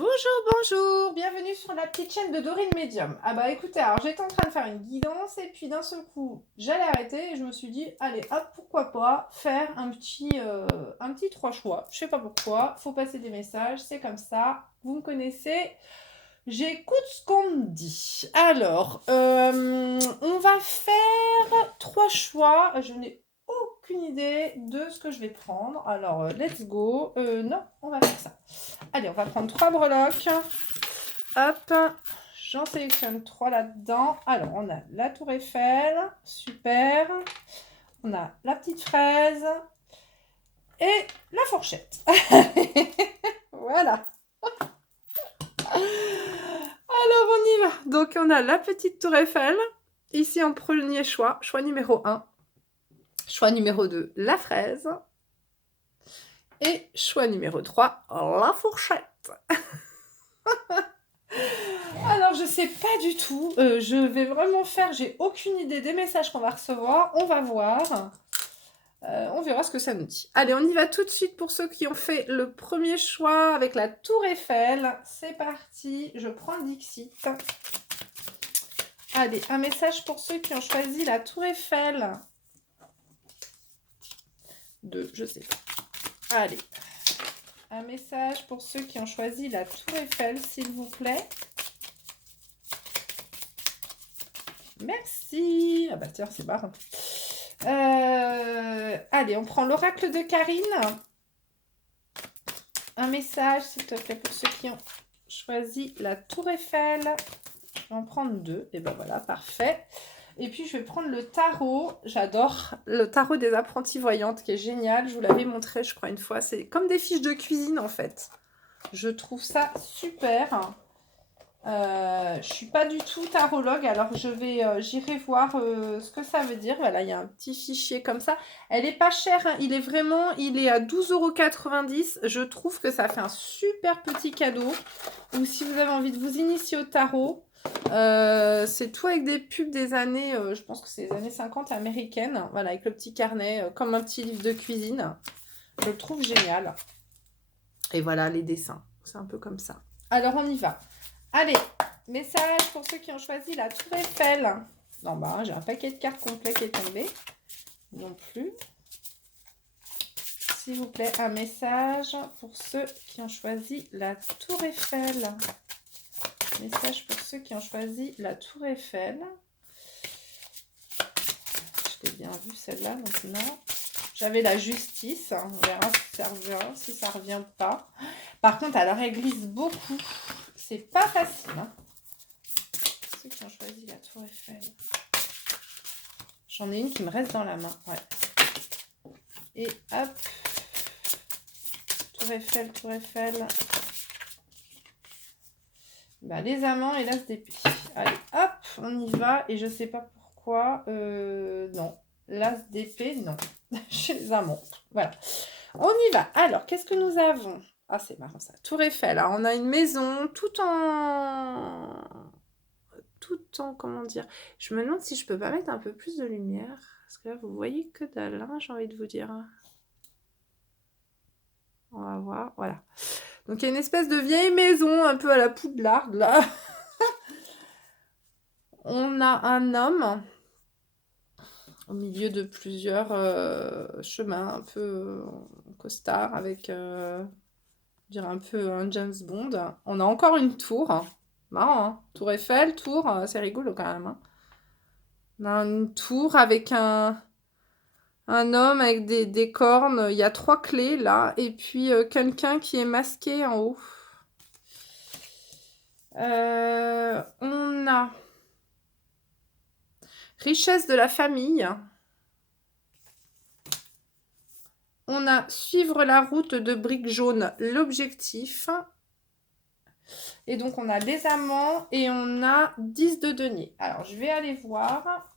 Bonjour, bienvenue sur la petite chaîne de Dorine Medium. Ah bah écoutez, alors j'étais en train de faire une guidance et puis d'un seul coup j'allais arrêter et je me suis dit allez hop, pourquoi pas faire un petit 3 choix. Je sais pas pourquoi, faut passer des messages, c'est comme ça, vous me connaissez, j'écoute ce qu'on me dit. Alors, on va faire 3 choix, je n'ai aucune idée de ce que je vais prendre. Alors, let's go. Non, on va faire ça. Allez, on va prendre 3 breloques. Hop, j'en sélectionne 3 là-dedans. Alors, on a la tour Eiffel, super. On a la petite fraise et la fourchette. Voilà. Alors, on y va. Donc, on a la petite tour Eiffel. Ici, en premier choix, choix numéro 1. Choix numéro 2, la fraise. Et choix numéro 3, la fourchette. Alors, je sais pas du tout. Je vais vraiment faire... J'ai aucune idée des messages qu'on va recevoir. On va voir. On verra ce que ça nous dit. Allez, on y va tout de suite pour ceux qui ont fait le premier choix avec la tour Eiffel. C'est parti. Je prends le Dixit. Allez, un message pour ceux qui ont choisi la tour Eiffel. 2, je sais pas. Allez. Un message pour ceux qui ont choisi la tour Eiffel, s'il vous plaît. Merci. Ah bah tiens, c'est marrant. Allez, on prend l'oracle de Karine. Un message, s'il te plaît, pour ceux qui ont choisi la tour Eiffel. Je vais en prendre 2. Et ben voilà, parfait. Et puis, je vais prendre le tarot. J'adore le tarot des apprenties voyantes, qui est génial. Je vous l'avais montré, je crois, une fois. C'est comme des fiches de cuisine, en fait. Je trouve ça super. Je suis pas du tout tarologue, alors j'irai voir ce que ça veut dire. Voilà, il y a un petit fichier comme ça. Elle est pas chère, hein. Il est à 12,90 €. Je trouve que ça fait un super petit cadeau. Ou si vous avez envie de vous initier au tarot, c'est tout avec des pubs des années, je pense que c'est les années 50 américaines. Voilà, avec le petit carnet, comme un petit livre de cuisine. Je le trouve génial. Et voilà, les dessins. C'est un peu comme ça. Alors, on y va. Allez, message pour ceux qui ont choisi la tour Eiffel. Non, bah, j'ai un paquet de cartes complet qui est tombé. Non plus. S'il vous plaît, un message pour ceux qui ont choisi la tour Eiffel. Message pour ceux qui ont choisi la tour Eiffel. Je l'ai bien vu celle-là maintenant. J'avais la justice. On verra si ça revient, si ça revient pas. Par contre, alors, elle glisse beaucoup. C'est pas facile, hein. Ceux qui ont choisi la tour Eiffel. J'en ai une qui me reste dans la main. Ouais. Et hop. Tour Eiffel, tour Eiffel. Bah, les amants et l'as d'épée. Allez, hop, on y va. Et je sais pas pourquoi. Non. L'as d'épée, non. Chez les amants. Voilà. On y va. Alors, qu'est-ce que nous avons? Ah, c'est marrant ça. Tour Eiffel. Alors, on a une maison tout en... comment dire? Je me demande si je peux pas mettre un peu plus de lumière. Parce que là, vous voyez que dalle, hein, j'ai envie de vous dire. On va voir. Voilà. Donc, il y a une espèce de vieille maison un peu à la Poudlard, là. On a un homme au milieu de plusieurs chemins un peu costard avec... je dirais un peu un James Bond. On a encore une tour. Marrant, hein. Tour Eiffel, tour, c'est rigolo quand même. Hein. On a une tour avec un homme avec des cornes. Il y a 3 clés là. Et puis quelqu'un qui est masqué en haut. On a richesse de la famille. On a suivre la route de briques jaunes, l'objectif. Et donc, on a les amants et on a 10 de denier. Alors, je vais aller voir.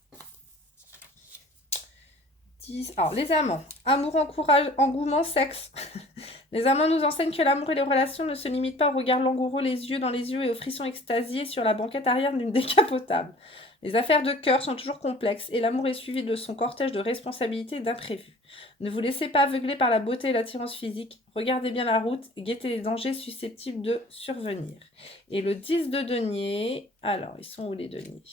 10. Alors, les amants. Amour, encourage, engouement, sexe. Les amants nous enseignent que l'amour et les relations ne se limitent pas au regard langoureux, les yeux dans les yeux et aux frissons extasiés sur la banquette arrière d'une décapotable. Les affaires de cœur sont toujours complexes et l'amour est suivi de son cortège de responsabilités et d'imprévus. Ne vous laissez pas aveugler par la beauté et l'attirance physique. Regardez bien la route et guettez les dangers susceptibles de survenir. Et le 10 de denier, alors ils sont où les deniers?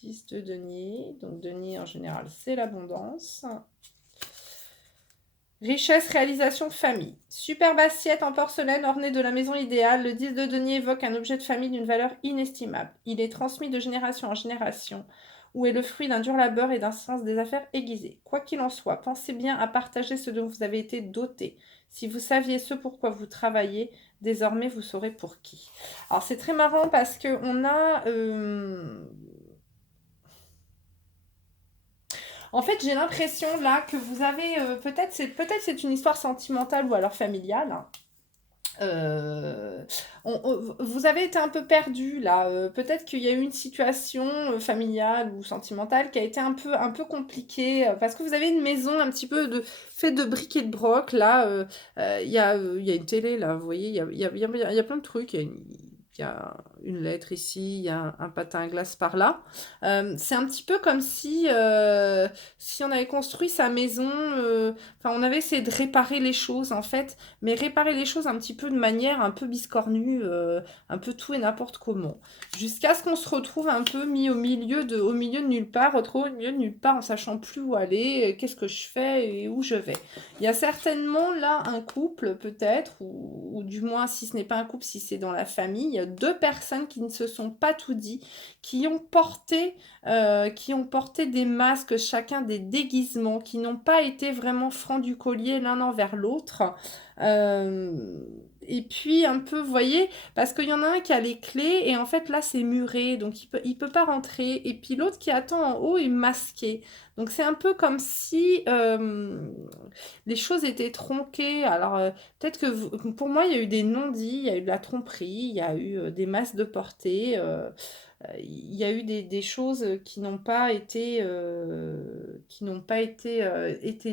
10 de denier, donc denier en général c'est l'abondance. Richesse, réalisation, famille. Superbe assiette en porcelaine ornée de la maison idéale. Le 10 de denier évoque un objet de famille d'une valeur inestimable. Il est transmis de génération en génération, ou est le fruit d'un dur labeur et d'un sens des affaires aiguisé. Quoi qu'il en soit, pensez bien à partager ce dont vous avez été doté. Si vous saviez ce pourquoi vous travaillez, désormais vous saurez pour qui. Alors c'est très marrant parce que on a... En fait, j'ai l'impression là que vous avez... peut-être c'est une histoire sentimentale ou alors familiale, hein. Vous avez été un peu perdu là. Peut-être qu'il y a eu une situation familiale ou sentimentale qui a été un peu compliquée parce que vous avez une maison un petit peu faite de briques et de broc. Là, il y a une télé là, vous voyez, il y a plein de trucs. Il y a une lettre ici, il y a un patin à glace par là. C'est un petit peu comme si on avait construit sa maison, enfin on avait essayé de réparer les choses en fait, mais réparer les choses un petit peu de manière un peu biscornue, un peu tout et n'importe comment. Jusqu'à ce qu'on se retrouve un peu mis au milieu de nulle part, retrouvé au milieu de nulle part en sachant plus où aller, qu'est-ce que je fais et où je vais. Il y a certainement là un couple peut-être, ou du moins si ce n'est pas un couple, si c'est dans la famille, il y a deux personnes qui ne se sont pas tout dit, qui ont porté des masques, chacun des déguisements, qui n'ont pas été vraiment francs du collier l'un envers l'autre. Et puis un peu, vous voyez, parce qu'il y en a un qui a les clés et en fait là c'est muré, donc il peut pas rentrer. Et puis l'autre qui attend en haut est masqué. Donc c'est un peu comme si les choses étaient tronquées. Alors peut-être que pour moi il y a eu des non-dits, il y a eu de la tromperie, il y a eu des masses de portée. Il y a eu des choses qui n'ont pas été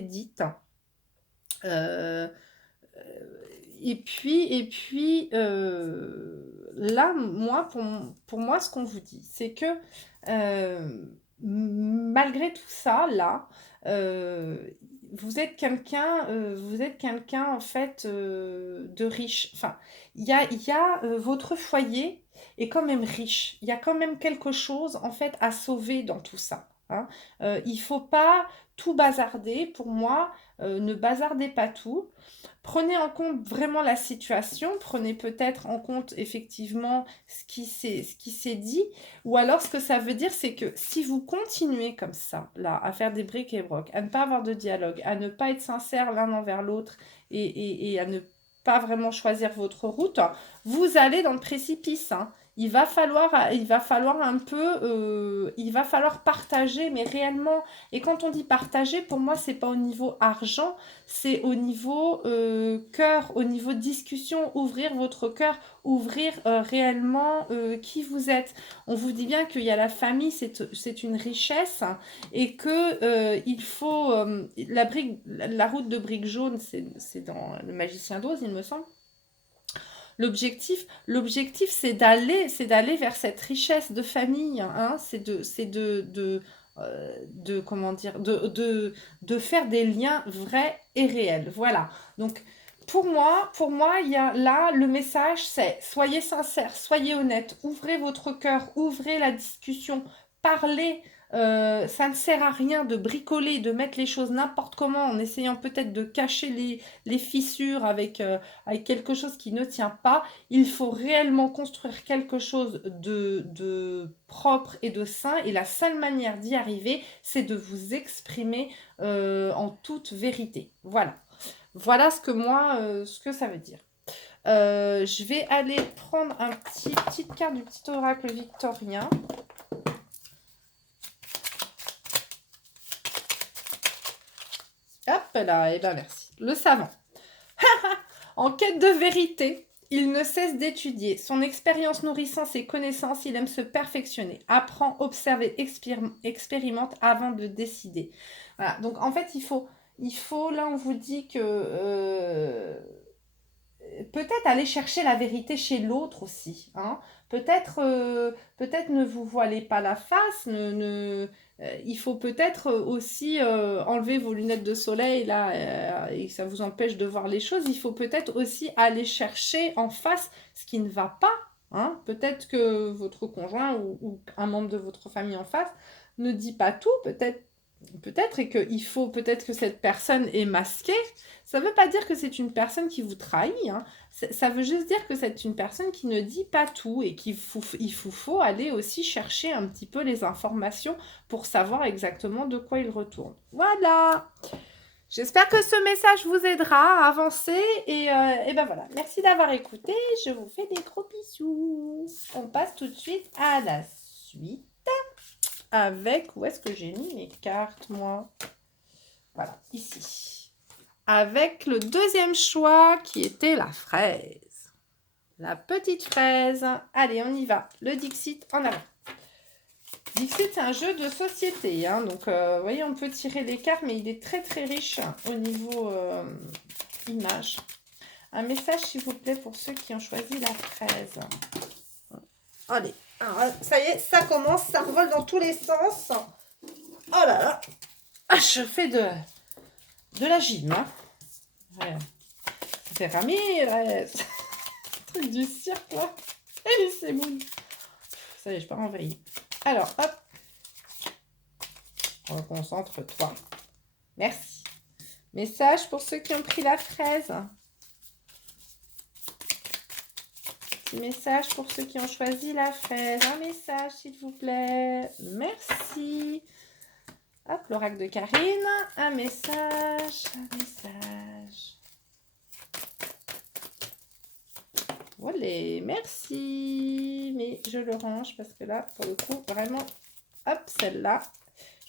dites. Euh, là, moi, pour moi, ce qu'on vous dit, c'est que malgré tout ça, là, euh, vous êtes quelqu'un en fait de riche. Enfin, il y a votre foyer est quand même riche. Il y a quand même quelque chose en fait à sauver dans tout ça, hein. Il faut pas tout bazarder. Pour moi, ne bazardez pas tout. Prenez en compte vraiment la situation, prenez peut-être en compte effectivement ce qui s'est dit, ou alors ce que ça veut dire, c'est que si vous continuez comme ça, là, à faire des briques et brocs, à ne pas avoir de dialogue, à ne pas être sincère l'un envers l'autre et à ne pas vraiment choisir votre route, vous allez dans le précipice, hein. Il va falloir un peu, il va falloir partager, mais réellement. Et quand on dit partager, pour moi, c'est pas au niveau argent, c'est au niveau cœur, au niveau discussion, ouvrir votre cœur, ouvrir réellement qui vous êtes. On vous dit bien qu'il y a la famille, c'est une richesse, hein, et que il faut la route de briques jaunes, c'est dans le Magicien d'Oz, il me semble. L'objectif, c'est d'aller vers cette richesse de famille, hein, comment dire, de faire des liens vrais et réels. Voilà. Donc, pour moi, il y a là, le message, c'est soyez sincère, soyez honnête, ouvrez votre cœur, ouvrez la discussion, parlez. Ça ne sert à rien de bricoler, de mettre les choses n'importe comment en essayant peut-être de cacher les fissures avec quelque chose qui ne tient pas. Il faut réellement construire quelque chose de propre et de sain. Et la seule manière d'y arriver, c'est de vous exprimer en toute vérité. Voilà. Voilà ce que ça veut dire. Je vais aller prendre petite carte du petit oracle victorien. Hop là, et ben merci. Le savant. En quête de vérité, il ne cesse d'étudier. Son expérience nourrissant ses connaissances, il aime se perfectionner. Apprend, observe et expérimente avant de décider. Voilà, donc en fait, là on vous dit que peut-être aller chercher la vérité chez l'autre aussi. Hein. Peut-être ne vous voilez pas la face. Il faut peut-être aussi enlever vos lunettes de soleil là et ça vous empêche de voir les choses. Il faut peut-être aussi aller chercher en face ce qui ne va pas. Hein. Peut-être que votre conjoint ou un membre de votre famille en face ne dit pas tout. Peut-être et qu'il faut peut-être que cette personne est masquée. Ça ne veut pas dire que c'est une personne qui vous trahit. Hein. Ça veut juste dire que c'est une personne qui ne dit pas tout et qu'il faut aller aussi chercher un petit peu les informations pour savoir exactement de quoi il retourne. Voilà. J'espère que ce message vous aidera à avancer et ben voilà. Merci d'avoir écouté. Je vous fais des gros bisous. On passe tout de suite à la suite. Avec, où est-ce que j'ai mis mes cartes, moi? Voilà, ici. Avec le deuxième choix qui était la fraise. La petite fraise. Allez, on y va. Le Dixit en avant. Dixit, c'est un jeu de société. Hein, donc, vous voyez, on peut tirer les cartes, mais il est très, très riche au niveau image. Un message, s'il vous plaît, pour ceux qui ont choisi la fraise. Allez. Alors, ça y est, ça commence, ça revole dans tous les sens. Oh là là. Ah, je fais de la gym. Hein. Ouais. Ça fait Ramirez. Truc du cirque, là. Et c'est bon. Ça y est, je pars en veille. Alors, hop. Reconcentre-toi. Merci. Message pour ceux qui ont pris la fraise. Petit message pour ceux qui ont choisi la fraise. Un message, s'il vous plaît. Merci. Hop, l'oracle de Karine. Un message. Voilà, merci. Mais je le range parce que là, pour le coup, vraiment, hop, celle-là.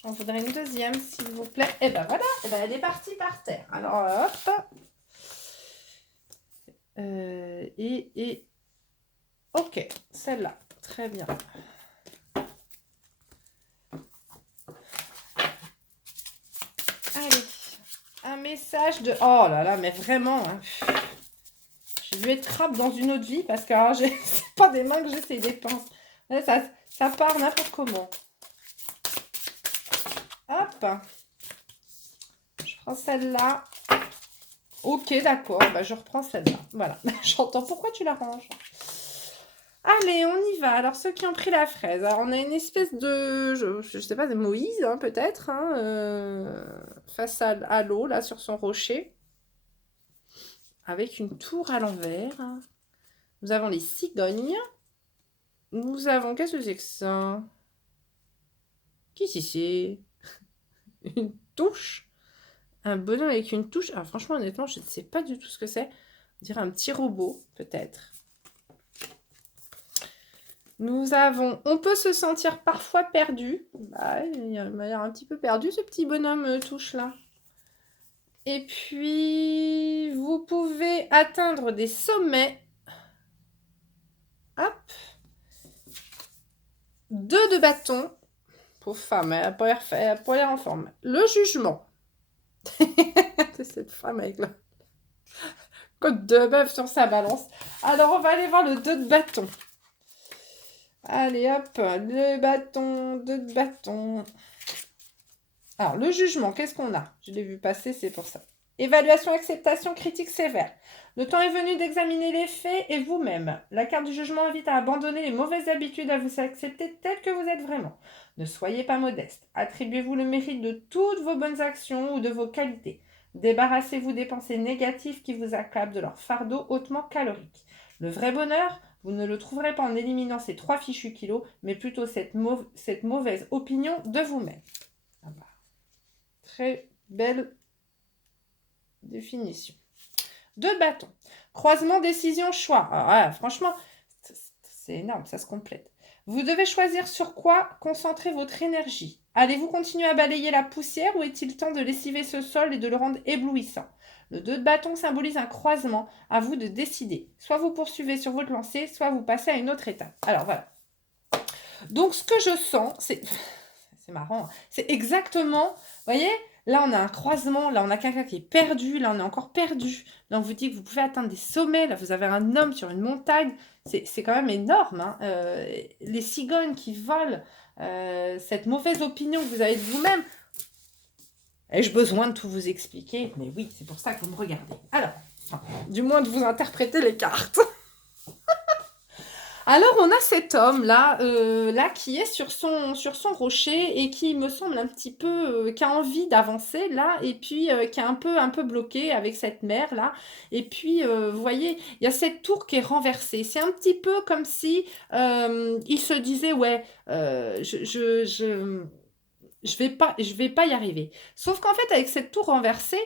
J'en voudrais une deuxième, s'il vous plaît. Et ben voilà, et ben elle est partie par terre. Alors, hop. Ok, celle-là. Très bien. Allez, un message de... Oh là là, mais vraiment... Hein. J'ai dû être crabe dans une autre vie parce que c'est pas des mains que j'ai, c'est des pinces. Ça part n'importe comment. Hop. Je prends celle-là. Ok, d'accord. Bah, je reprends celle-là. Voilà. J'entends. Pourquoi tu la ranges? Allez, on y va. Alors, ceux qui ont pris la fraise. Alors, on a une espèce de... Je sais pas, de Moïse, hein, peut-être. Hein, face à l'eau, là, sur son rocher. Avec une tour à l'envers. Nous avons les cigognes. Nous avons... Qu'est-ce que c'est que ça? Qui c'est? Une touche? Un bonhomme avec une touche? Alors franchement, honnêtement, je ne sais pas du tout ce que c'est. On dirait un petit robot, peut-être. Nous avons... On peut se sentir parfois perdu. Bah, il m'a l'air un petit peu perdu, ce petit bonhomme touche-là. Et puis, vous pouvez atteindre des sommets. Hop. 2 de bâton. Pauvre femme, elle n'a pas l'air en forme. Le jugement. C'est cette femme avec la côte de bœuf sur sa balance. Alors, on va aller voir le 2 de bâton. Allez, hop. 2 bâtons, 2 de bâton. Alors, le jugement, qu'est-ce qu'on a? Je l'ai vu passer, c'est pour ça. Évaluation, acceptation, critique sévère. Le temps est venu d'examiner les faits et vous-même. La carte du jugement invite à abandonner les mauvaises habitudes, à vous accepter tel que vous êtes vraiment. Ne soyez pas modeste. Attribuez-vous le mérite de toutes vos bonnes actions ou de vos qualités. Débarrassez-vous des pensées négatives qui vous accablent de leur fardeau hautement calorique. Le vrai bonheur, vous ne le trouverez pas en éliminant ces 3 fichus kilos, mais plutôt cette mauvaise opinion de vous-même. Ah bah. Très belle définition. 2 bâtons. Croisement, décision, choix. Alors, voilà, franchement, c'est énorme, ça se complète. Vous devez choisir sur quoi concentrer votre énergie. Allez-vous continuer à balayer la poussière ou est-il temps de lessiver ce sol et de le rendre éblouissant? Le 2 de bâton symbolise un croisement. À vous de décider. Soit vous poursuivez sur votre lancée, soit vous passez à une autre étape. Alors voilà. Donc ce que je sens, c'est marrant. C'est exactement, vous voyez, Là, on a un croisement, là, on a quelqu'un qui est perdu, là, on est encore perdu. Là, on vous dit que vous pouvez atteindre des sommets, là, vous avez un homme sur une montagne. C'est quand même énorme, hein. Les cigognes qui volent, cette mauvaise opinion que vous avez de vous-même. Ai-je besoin de tout vous expliquer? Mais oui, c'est pour ça que vous me regardez. Alors, enfin, du moins de vous interpréter les cartes. Alors, on a cet homme-là là, qui est sur son rocher et qui me semble un petit peu, qui a envie d'avancer là et puis qui est un peu bloqué avec cette mer-là. Et puis, vous voyez, il y a cette tour qui est renversée. C'est un petit peu comme si il se disait, ouais, je vais pas y arriver. Sauf qu'en fait, avec cette tour renversée,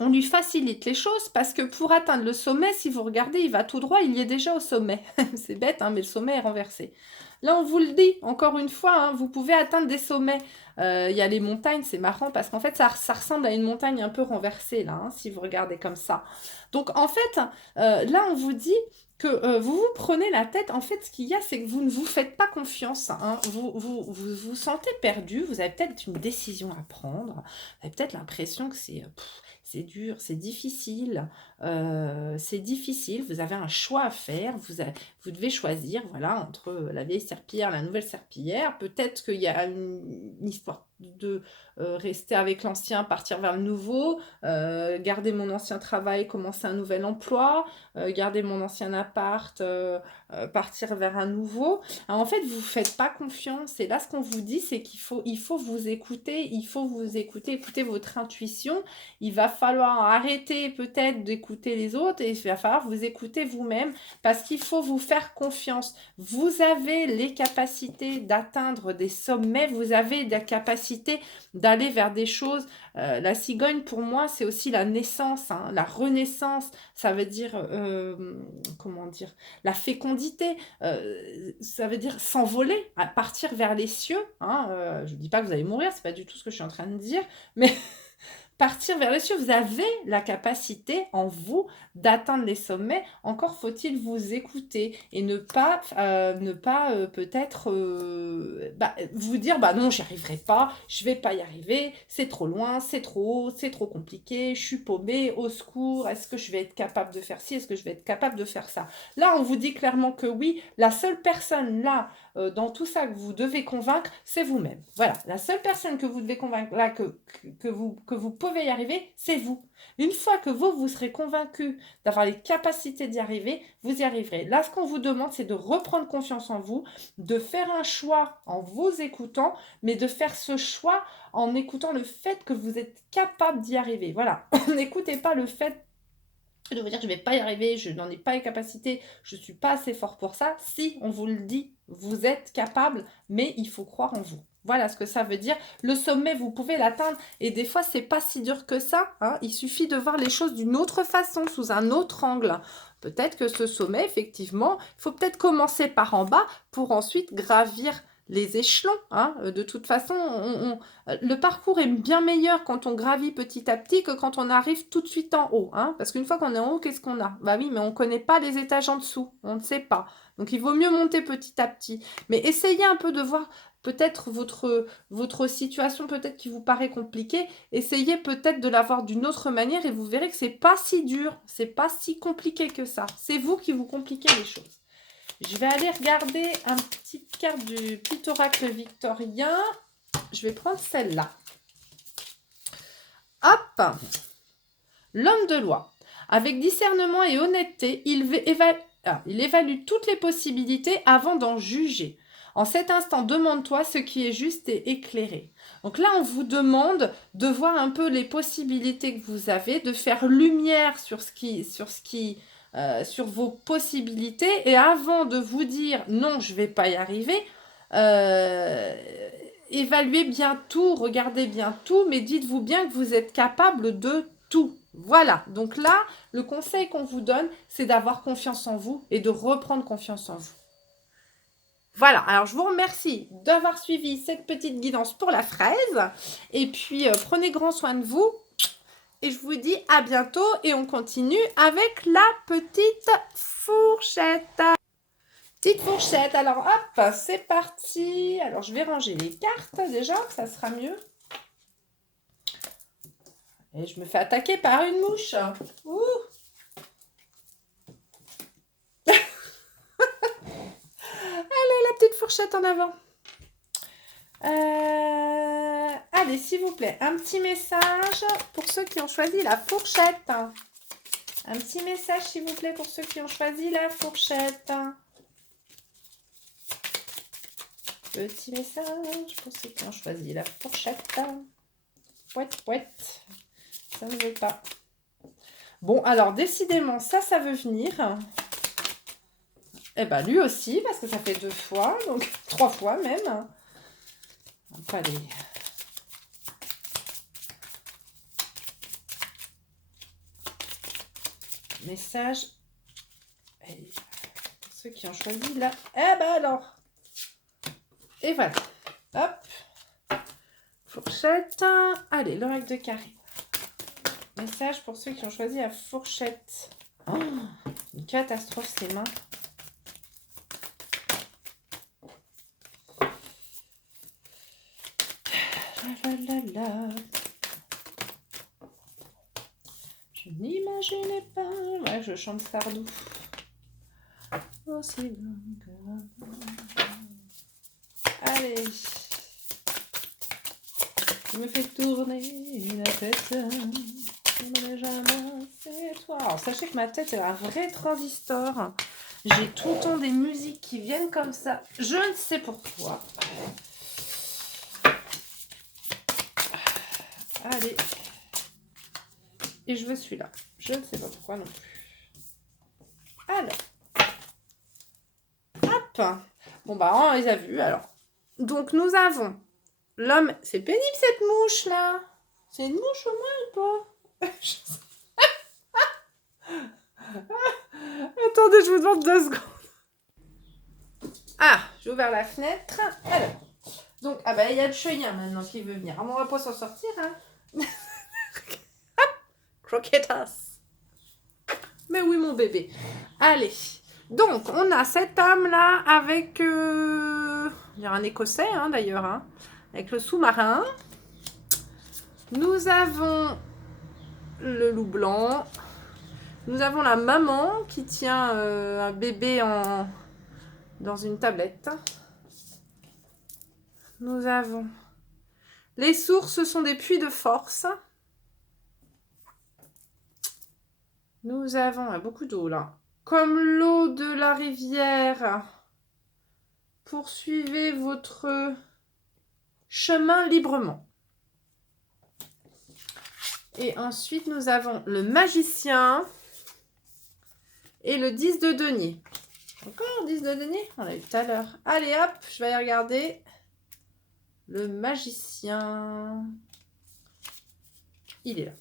on lui facilite les choses parce que pour atteindre le sommet, si vous regardez, il va tout droit, il y est déjà au sommet. C'est bête, hein, mais le sommet est renversé. Là, on vous le dit, encore une fois, hein, vous pouvez atteindre des sommets. Il y a les montagnes, c'est marrant parce qu'en fait, ça ressemble à une montagne un peu renversée, là, hein, si vous regardez comme ça. Donc, en fait, là, on vous dit que vous vous prenez la tête. En fait, ce qu'il y a, c'est que vous ne vous faites pas confiance. Hein. Vous sentez perdu, vous avez peut-être une décision à prendre. Vous avez peut-être l'impression que c'est dur, c'est difficile, vous avez un choix à faire, vous devez choisir, voilà, entre la vieille serpillière et la nouvelle serpillière. Peut-être qu'il y a une histoire de rester avec l'ancien, partir vers le nouveau, garder mon ancien travail, commencer un nouvel emploi, garder mon ancien appart, partir vers un nouveau. Alors, en fait, vous ne faites pas confiance. Et là, ce qu'on vous dit, c'est il faut vous écouter, écouter votre intuition. Il va falloir arrêter peut-être d'écouter les autres et il va falloir vous écouter vous-même parce qu'il faut vous faire confiance. Vous avez les capacités d'atteindre des sommets, vous avez la capacité d'aller vers des choses. La cigogne, pour moi, c'est aussi la naissance, hein, la renaissance. Ça veut dire, comment dire, la fécondité. Ça veut dire s'envoler, partir vers les cieux. Hein, je ne dis pas que vous allez mourir, c'est pas du tout ce que je suis en train de dire, mais partir vers les cieux, vous avez la capacité en vous d'atteindre les sommets. Encore faut-il vous écouter et ne pas peut-être vous dire bah non, j'y arriverai pas, je vais pas y arriver, c'est trop loin, c'est trop haut, c'est trop compliqué, je suis paumée, au secours, est-ce que je vais être capable de faire ci, est-ce que je vais être capable de faire ça? Là, on vous dit clairement que oui, la seule personne là dans tout ça que vous devez convaincre, c'est vous-même. Voilà, la seule personne que vous devez convaincre là, que vous pouvez y arriver, c'est vous. Une fois que vous serez convaincu d'avoir les capacités d'y arriver, vous y arriverez. Là, ce qu'on vous demande, c'est de reprendre confiance en vous, de faire un choix en vous écoutant, mais de faire ce choix en écoutant le fait que vous êtes capable d'y arriver. Voilà, n'écoutez pas le fait de vous dire je ne vais pas y arriver, je n'en ai pas les capacités, je ne suis pas assez fort pour ça. Si, on vous le dit, vous êtes capable, mais il faut croire en vous. Voilà ce que ça veut dire. Le sommet, vous pouvez l'atteindre et des fois, c'est pas si dur que ça. Hein. Il suffit de voir les choses d'une autre façon, sous un autre angle. Peut-être que ce sommet, effectivement, il faut peut-être commencer par en bas pour ensuite gravir les échelons. Hein. De toute façon, le parcours est bien meilleur quand on gravit petit à petit que quand on arrive tout de suite en haut. Hein. Parce qu'une fois qu'on est en haut, qu'est-ce qu'on a? Bah oui, mais on ne connaît pas les étages en dessous. On ne sait pas. Donc, il vaut mieux monter petit à petit. Mais essayez un peu de voir peut-être votre situation peut-être qui vous paraît compliquée. Essayez peut-être de la voir d'une autre manière et vous verrez que c'est pas si dur. C'est pas si compliqué que ça. C'est vous qui vous compliquez les choses. Je vais aller regarder une petite carte du petit oracle victorien. Je vais prendre celle-là. Hop! L'homme de loi. Avec discernement et honnêteté, il évalue toutes les possibilités avant d'en juger. En cet instant, demande-toi ce qui est juste et éclairé. Donc là, on vous demande de voir un peu les possibilités que vous avez, de faire lumière sur vos possibilités. Et avant de vous dire non, je ne vais pas y arriver, évaluez bien tout, regardez bien tout, mais dites-vous bien que vous êtes capable de tout. Voilà, donc là, le conseil qu'on vous donne, c'est d'avoir confiance en vous et de reprendre confiance en vous. Voilà, alors je vous remercie d'avoir suivi cette petite guidance pour la fraise. Et puis, prenez grand soin de vous. Et je vous dis à bientôt et on continue avec la petite fourchette. Petite fourchette, alors hop, c'est parti. Alors je vais ranger les cartes déjà, ça sera mieux. Et je me fais attaquer par une mouche. Ouh. Allez, la petite fourchette en avant. Allez, s'il vous plaît, un petit message pour ceux qui ont choisi la fourchette. Un petit message, s'il vous plaît, pour ceux qui ont choisi la fourchette. Petit message pour ceux qui ont choisi la fourchette. Ouette, ouette. Ça ne veut pas. Bon, alors, décidément, ça veut venir. Eh ben, lui aussi, parce que ça fait 2 fois, donc 3 fois même. Donc, allez. Message. Allez. Pour ceux qui ont choisi là. Eh ben alors. Et voilà. Hop. Fourchette. Allez, le règle de carré. Message pour ceux qui ont choisi la fourchette. Oh, une catastrophe ces mains. Je n'imaginais pas. Ouais, je chante Sardou. Aussi bon que... Allez. Je me fais tourner la tête. C'est toi. Alors, sachez que ma tête est un vrai transistor. J'ai tout le temps des musiques qui viennent comme ça. Je ne sais pourquoi. Allez. Et je veux celui-là. Je ne sais pas pourquoi non plus. Alors. Hop. Bon, bah, on les a vus, alors. Donc, nous avons l'homme. C'est pénible, cette mouche-là. C'est une mouche au moins ou pas? Attendez, je vous demande 2 secondes. Ah, j'ai ouvert la fenêtre. Alors. Donc, ah bah, il y a le chien maintenant qui veut venir. On va pas s'en sortir, hein. Croquetas. Mais oui, mon bébé. Allez. Donc, on a cet homme-là avec... il y a un Écossais, hein, d'ailleurs. Hein, avec le sous-marin. Nous avons le loup blanc. Nous avons la maman qui tient un bébé dans une tablette. Nous avons... Les sources sont des puits de force. Nous avons beaucoup d'eau là. Comme l'eau de la rivière, poursuivez votre chemin librement. Et ensuite, nous avons le magicien et le 10 de denier. Encore 10 de denier? On l'a eu tout à l'heure. Allez hop, je vais aller regarder. Le magicien. Il est là.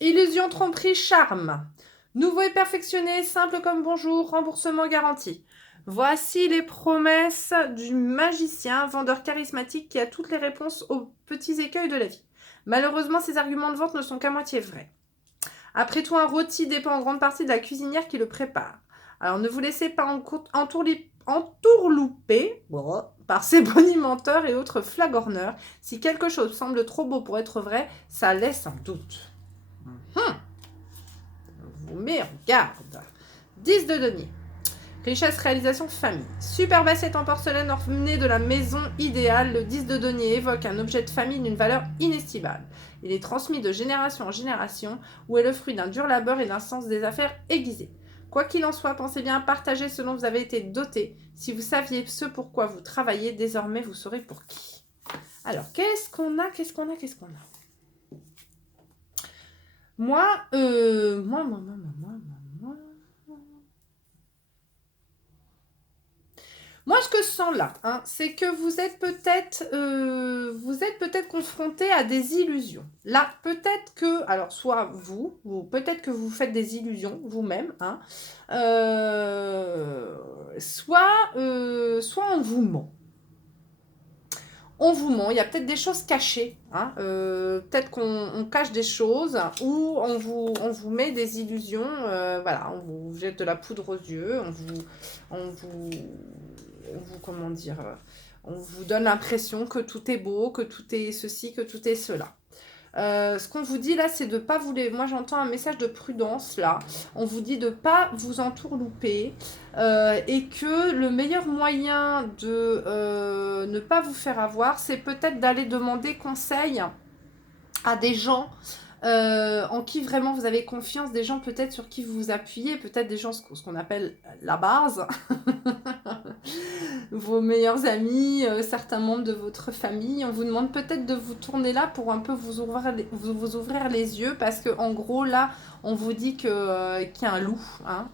Illusion, tromperie, charme. Nouveau et perfectionné, simple comme bonjour, remboursement garanti. Voici les promesses du magicien, vendeur charismatique qui a toutes les réponses aux petits écueils de la vie. Malheureusement, ses arguments de vente ne sont qu'à moitié vrais. Après tout, un rôti dépend en grande partie de la cuisinière qui le prépare. Alors ne vous laissez pas entourlouper par ces bonimenteurs et autres flagorneurs. Si quelque chose semble trop beau pour être vrai, ça laisse un doute. Je vous mets en garde. 10 de denier. Richesse, réalisation, famille. Superbe assiette en porcelaine ornée de la maison idéale. Le 10 de denier évoque un objet de famille d'une valeur inestimable. Il est transmis de génération en génération, ou est le fruit d'un dur labeur et d'un sens des affaires aiguisé. Quoi qu'il en soit, pensez bien à partager ce dont vous avez été doté. Si vous saviez ce pourquoi vous travaillez, désormais vous saurez pour qui. Alors, qu'est-ce qu'on a? Moi, Moi, ce que je sens là, hein, c'est que vous êtes peut-être confronté à des illusions. Là, peut-être que, alors soit peut-être que vous faites des illusions vous-même, hein, soit on vous ment. On vous ment, il y a peut-être des choses cachées, hein, peut-être qu'on cache des choses ou on vous met des illusions, voilà, on vous jette de la poudre aux yeux, comment dire, on vous donne l'impression que tout est beau, que tout est ceci, que tout est cela. Ce qu'on vous dit là, c'est de pas vous les... Moi, j'entends un message de prudence là. On vous dit de pas vous entourlouper et que le meilleur moyen de ne pas vous faire avoir, c'est peut-être d'aller demander conseil à des gens en qui vraiment vous avez confiance, des gens peut-être sur qui vous vous appuyez, peut-être des gens, ce qu'on appelle la base, vos meilleurs amis, certains membres de votre famille. On vous demande peut-être de vous tourner là pour un peu vous ouvrir les yeux, parce que en gros là, on vous dit que, qu'il y a un loup. Hein.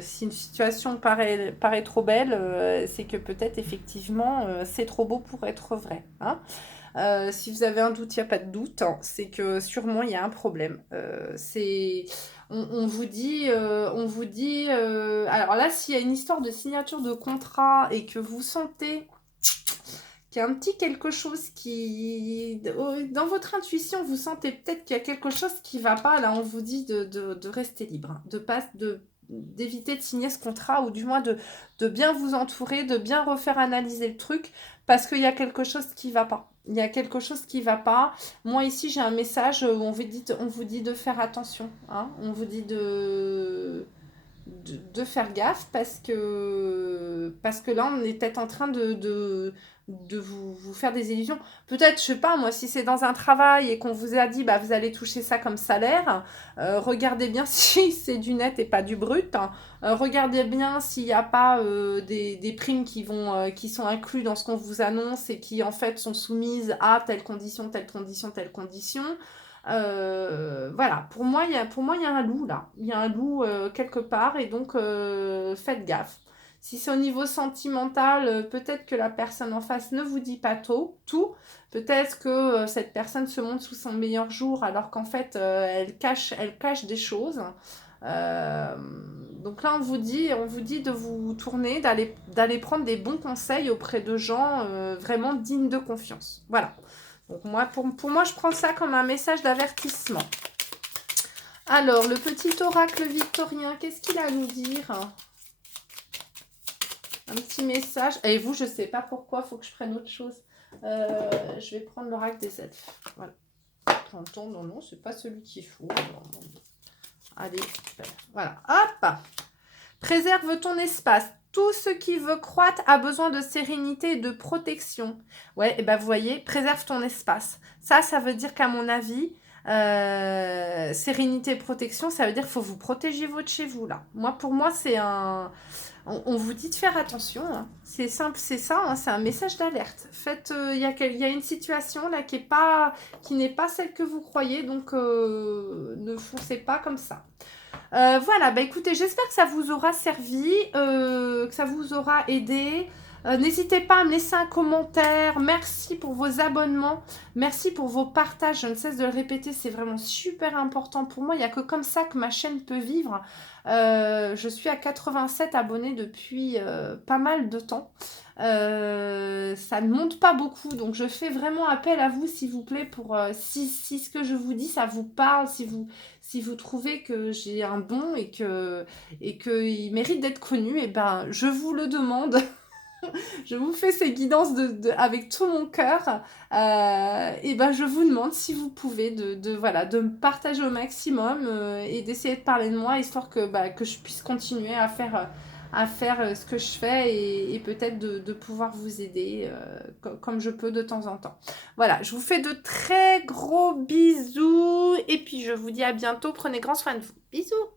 Si une situation paraît trop belle, c'est que peut-être effectivement c'est trop beau pour être vrai. Hein. Si vous avez un doute, il n'y a pas de doute, hein, c'est que sûrement il y a un problème. On vous dit, alors là, s'il y a une histoire de signature de contrat et que vous sentez qu'il y a un petit quelque chose qui, dans votre intuition, vous sentez peut-être qu'il y a quelque chose qui ne va pas, là, on vous dit de rester libre, hein, d'éviter de signer ce contrat, ou du moins de bien vous entourer, de bien refaire analyser le truc, parce qu'il y a quelque chose qui va pas. Il y a quelque chose qui va pas. Moi, ici, j'ai un message où on vous dit de faire attention. Hein. On vous dit de faire gaffe, parce que là, on est peut-être en train de vous faire des illusions. Peut-être, je sais pas, moi, si c'est dans un travail et qu'on vous a dit, bah, vous allez toucher ça comme salaire, regardez bien si c'est du net et pas du brut. Hein. Regardez bien s'il n'y a pas des primes qui sont inclus dans ce qu'on vous annonce et qui, en fait, sont soumises à telle condition, telle condition, telle condition. Voilà, pour moi, il y a un loup là. Il y a un loup quelque part, et donc faites gaffe. Si c'est au niveau sentimental, peut-être que la personne en face ne vous dit pas tout. Peut-être que cette personne se montre sous son meilleur jour alors qu'en fait, elle cache des choses. Donc là, on vous dit de vous tourner, d'aller prendre des bons conseils auprès de gens vraiment dignes de confiance. Voilà. Donc moi, pour moi, je prends ça comme un message d'avertissement. Alors, le petit oracle victorien, qu'est-ce qu'il a à nous dire ? Un petit message. Et vous, je ne sais pas pourquoi, il faut que je prenne autre chose. Je vais prendre l'oracle des elfes. Voilà. Non, c'est pas celui qu'il faut. Allez, voilà. Hop. Préserve ton espace. Tout ce qui veut croître a besoin de sérénité et de protection. Ouais, et ben vous voyez, préserve ton espace. Ça veut dire qu'à mon avis, sérénité et protection, ça veut dire qu'il faut vous protéger votre chez vous là. Pour moi, c'est un... On vous dit de faire attention. Hein. C'est simple, c'est ça. Hein, c'est un message d'alerte. Faites, il y a une situation là qui n'est pas celle que vous croyez, donc ne foncez pas comme ça. Voilà, bah écoutez, j'espère que ça vous aura servi, que ça vous aura aidé. N'hésitez pas à me laisser un commentaire. Merci pour vos abonnements. Merci pour vos partages. Je ne cesse de le répéter, c'est vraiment super important pour moi. Il n'y a que comme ça que ma chaîne peut vivre. Je suis à 87 abonnés depuis pas mal de temps. Ça ne monte pas beaucoup, donc je fais vraiment appel à vous, s'il vous plaît, pour si ce que je vous dis, ça vous parle, si vous trouvez que j'ai un bon et qu'il mérite d'être connu, et ben je vous le demande. Je vous fais ces guidances avec tout mon cœur. Et ben je vous demande, si vous pouvez, de me partager au maximum et d'essayer de parler de moi, histoire que je puisse continuer à faire ce que je fais, et peut-être de pouvoir vous aider comme je peux de temps en temps. Voilà, je vous fais de très gros bisous, et puis je vous dis à bientôt. Prenez grand soin de vous. Bisous!